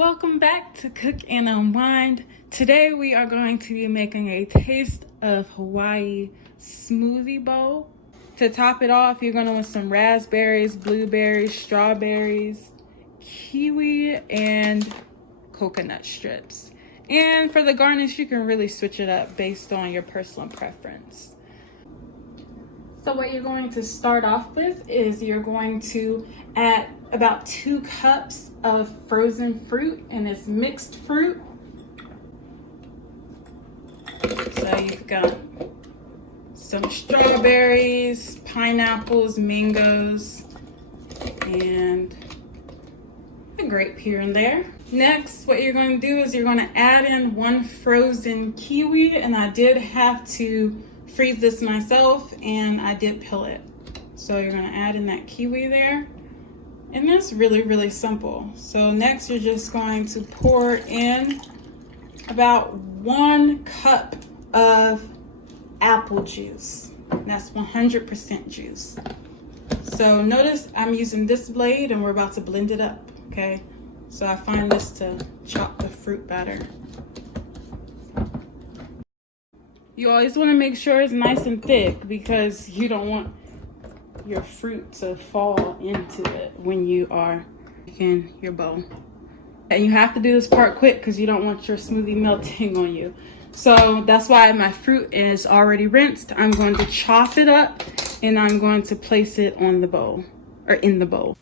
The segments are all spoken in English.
Welcome back to Cook and Unwind. Today we are going to be making a taste of Hawaii smoothie bowl. To top it off, you're gonna want some raspberries, blueberries, strawberries, kiwi, and coconut strips. And for the garnish, you can really switch it up based on your personal preference. So what you're going to start off with is you're going to add about 2 cups of frozen fruit, and it's mixed fruit. So you've got some strawberries, pineapples, mangoes, and a grape here and there. Next, what you're going to do is you're going to add in 1 frozen kiwi, and I did have to freeze this myself and I did peel it. So you're going to add in that kiwi there. And that's really simple. So next you're just going to pour in about 1 cup of apple juice. That's 100% juice. So notice I'm using this blade and we're about to blend it up, okay? So I find this to chop the fruit better. You always want to make sure it's nice and thick because you don't want your fruit to fall into it when you are making your bowl. And you have to do this part quick because you don't want your smoothie melting on you. So that's why my fruit is already rinsed. I'm going to chop it up and I'm going to place it on the bowl, or in the bowl.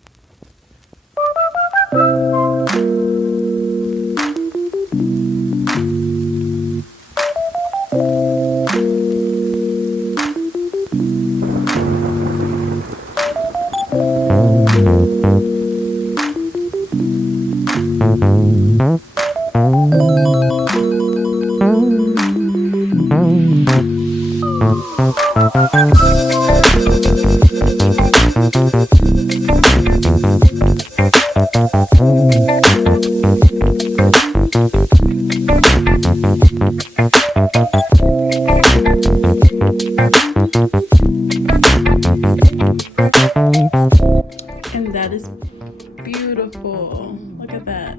And that is beautiful. Look at that.